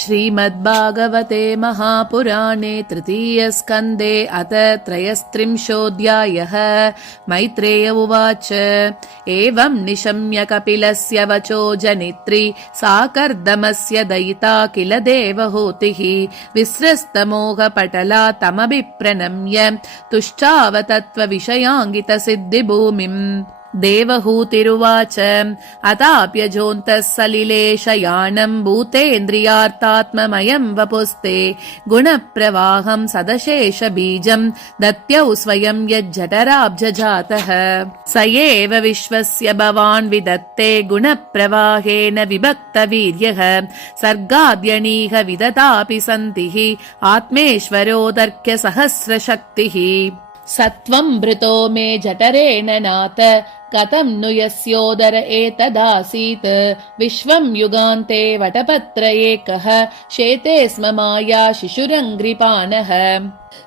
श्रीमद्भागवते महापुराणे तृतीयस्कन्धे अथ 33 मैत्रेय उवाच। एवं निशम्य कपिलस्य वचो जनित्री सा कर्दमस्य दयिता किल देवहूतिः विस्रस्तमोहपटला तमभिप्रणम्य तुष्टावतत्त्वविषयाङ्गितसिद्धिभूमिम्। देवहूतिरुवाच। अताप्यजोऽन्तः सलिलेशयानं भूतेन्द्रियार्थात्ममयं वपुस्ते गुणप्रवाहं सदशेषबीजं दत्यौ स्वयं यज्जठराब्जजातः स एव विश्वस्य भवान् विदत्ते गुणप्रवाहेन विभक्तवीर्यः सर्गाद्यणीह विदतापि सन्तिः आत्मेश्वरोदर्क्यसहस्रशक्तिः सत्वं भृतो मे जठरेण नाथ कथं नु यस्योदर एतदासीत् विश्वं युगान्ते वटपत्र एकः शेते स्म माया शिशुरङ्घ्रिपाणः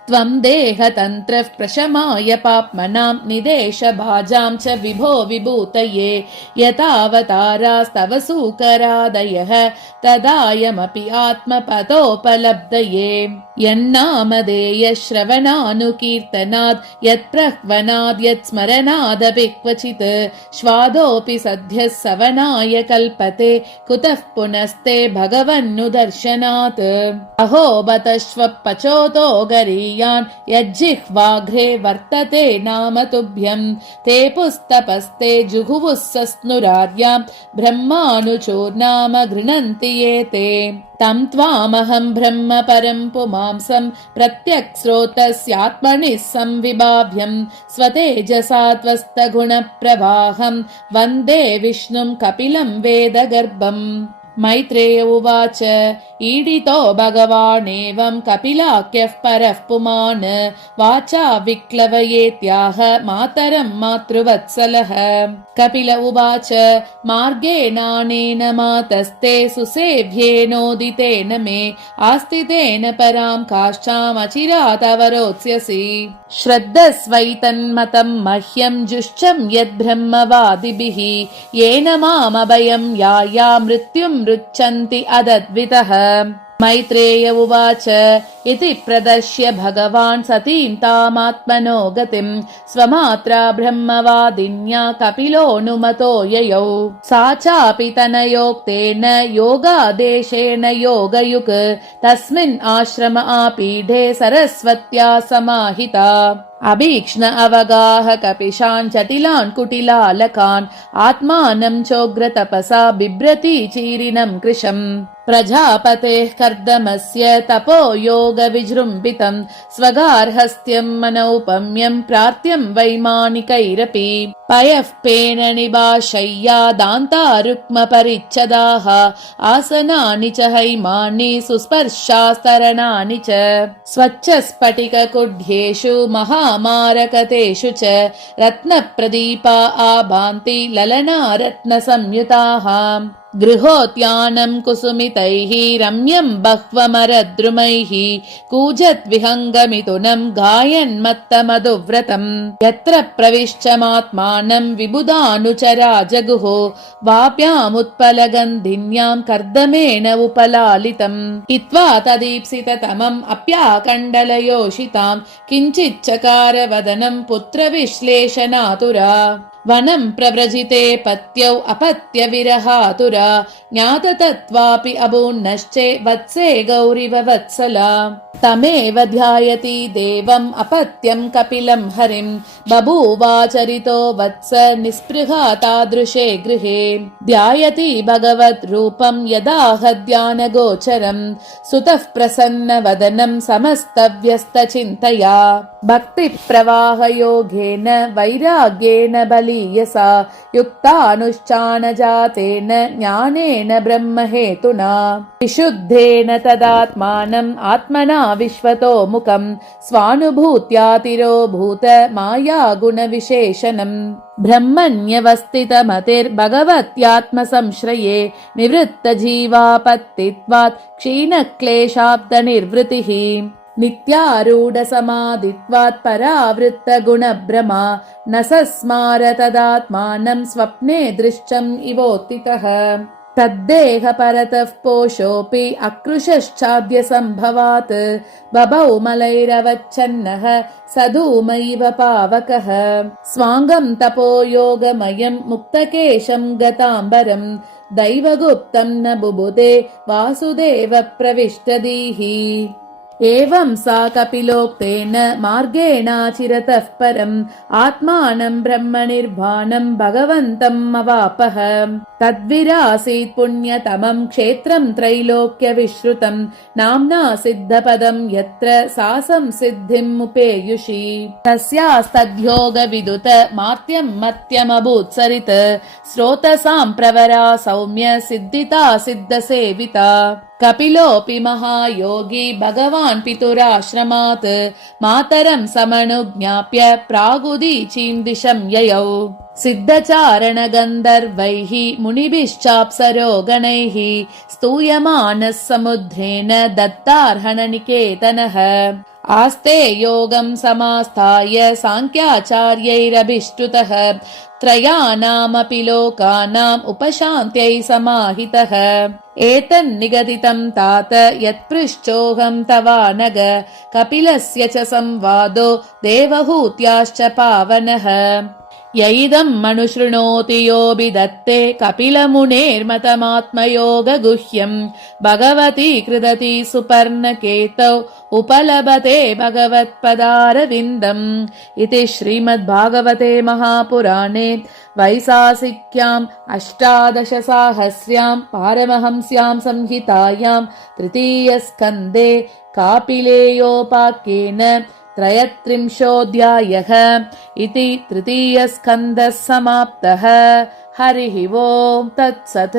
त्वं देहतन्त्रः प्रशमाय पाप्मनां निदेश भाजां च विभो विभूतये यतावतारास्तव सूकरादयः तदायमपि आत्मपतोपलब्धये यन्नामधेय श्रवणानुकीर्तनात् यत्प्रह्वनाद् यत्स्मरणादपि क्वचित् श्वादोऽपि सद्यः सवनाय कल्पते कुतः पुनस्ते भगवन्नुदर्शनात् अहो बतश्व पचोतो गरीयान् यज्जिह्वाघ्रे वर्तते नाम तुभ्यं ते पुस्तपस्ते जुहुवुः सस्नुराद्यां ब्रह्मानुचोर्नाम गृह्णन्ति ये ते तं त्वामहं ब्रह्म परं पुमांसं प्रत्यक्स्रोतस्यात्मनिः संविभाव्यं स्वतेजसा त्वस्तगुणप्रवाहं वन्दे विष्णुं कपिलं वेदगर्भम्। मैत्रेय उवाच। ईडितो भगवानेवं कपिलाख्यः परः पुमान् वाचा विक्लवयेत्याह मातरं मातृवत्सलः। कपिल उवाच। मार्गेणानेन मातस्ते सुसेव्येनोदितेन मे आस्तितेन परां काष्ठामचिरातवरोत्स्यसि श्रद्धस्वैतन्मतं मह्यं जुष्टं यद्ब्रह्मवादिभिः येन मामभयं याया मृत्युं रुच्छन्ति अदद्वितः। मैत्रेय उवाच। इति प्रदर्श्य भगवान् सतीं तामात्मनो गतिं स्वमात्रा ब्रह्मवादिन्या कपिलोऽनुमतो ययौ सा चापि तनयोक्तेन योगादेशेन योगयुक् तस्मिन् आश्रम आपीढे सरस्वत्या समाहिता अभीक्ष्ण अवगाह कपिशान् जटिलान् कुटिलालकान् आत्मानं चोग्रतपसा बिभ्रती चीरिनं कृशम् प्रजापतेः कर्दमस्य तपो योग विजृम्भितं स्वगार्हस्थ्यं मनौपम्यं प्रार्थ्यं वैमानिकैरपि पयः पेन निभाशय्या दान्ता रुक्म परिच्छदाः आसनानि च हैमानि सुस्पर्शास्तरणानि च स्वच्छस्फटिककुढ्येषु महामारकतेषु च रत्नप्रदीपा आभान्ति ललना रत्नसंयुताः गृहोद्यानं कुसुमितैः रम्यं बह्वमरद्रुमैः कूजद्विहङ्गमिथुनं गायन्मत्तमधुव्रतम् यत्र प्रविष्टमात्मानं विबुधानुचरा जगुः वाप्यामुत्पलगन्धिन्यां कर्दमेन उपलालितम् हित्वा तदीप्सिततमम् अप्याकण्डलयोषितां किञ्चिच्चकार वदनं पुत्रविश्लेषणातुरा वनं प्रव्रजिते पत्यौ अपत्य विरहातुरा ज्ञाततत्त्वापि अभून्नश्चे वत्से गौरिव वत्सला तमेव ध्यायति देवम् अपत्यं कपिलं हरिं बभूवाचरितो वत्स निःस्पृहा तादृशे गृहे ध्यायति भगवत् रूपं यदाह ध्यानगोचरं सुतः प्रसन्न वदनं समस्तव्यस्तचिन्तया भक्तिप्रवाहयोगेन वैराग्येन बलीयसा युक्तानुष्ठानजातेन ज्ञानेन ब्रह्महेतुना विशुद्धेन तदात्मानम् आत्मना विश्वतो मुखं स्वानुभूत्यातिरोभूत माया गुणविशेषणम् ब्रह्मण्यवस्थितमतिर्भगवत्यात्मसंश्रये निवृत्तजीवापत्तित्वात् क्षीणक्लेशाब्दनिर्वृतिः नित्यारूढसमाधित्वात् परावृत्तगुणभ्रमा न सस्मार तदात्मानं स्वप्ने दृष्टम् इवोत्थितः तद्देह परतः पोषोऽपि अकृशश्चाद्य सम्भवात् बभौ मलैरवच्छन्नः स धूमैव पावकः स्वाङ्गं तपो योगमयं मुक्तकेशं गताम्बरं दैवगुप्तं न बुबुधे वासुदेव प्रविष्टदीः एवं सा कपिलोक्तेन मार्गेणाचिरतः परम् आत्मानं ब्रह्मनिर्वाणं भगवन्तम् अवापः तद्विरासीत् पुण्यतमं क्षेत्रं त्रैलोक्यविश्रुतं नाम्ना सिद्धपदं यत्र सा संसिद्धिम् उपेयुषी तस्यास्तद्योगविदुत मार्त्यं मत्यमभूत्सरित स्रोतसां प्रवरा सौम्य सिद्धिता सिद्धसेविता कपिलोऽपि महायोगी भगवान् पितुराश्रमात् मातरं समनुज्ञाप्य प्रागुदीचीं दिशं ययौ सिद्धचारणगन्धर्वैः मुनिभिश्चाप्सरो गणैः स्तूयमानः समुद्रेण दत्तार्हणनिकेतनः आस्ते योगं समास्थाय साङ्ख्याचार्यैरभिष्टुतः त्रयाणामपि लोकानाम् उपशान्त्यै समाहितः एतन्निगदितं तात यत्पृच्छोऽहं तवानग कपिलस्य च संवादो देवहूत्याश्च पावनः यैदं मनुशृणोति योऽभिदत्ते कपिलमुनेर्मतमात्मयोगगुह्यं भगवती कृदति सुपर्णकेतौ उपलभते भगवत्पदारविन्दम् इति श्रीमद्भागवते महापुराणे वैशाखिक्याम् 18 पारमहंस्यां संहितायां तृतीयस्कन्धे कापिलेयोपाख्येन 33 इति तृतीयस्कन्धः समाप्तः। हरिः ओम् तत्सत्।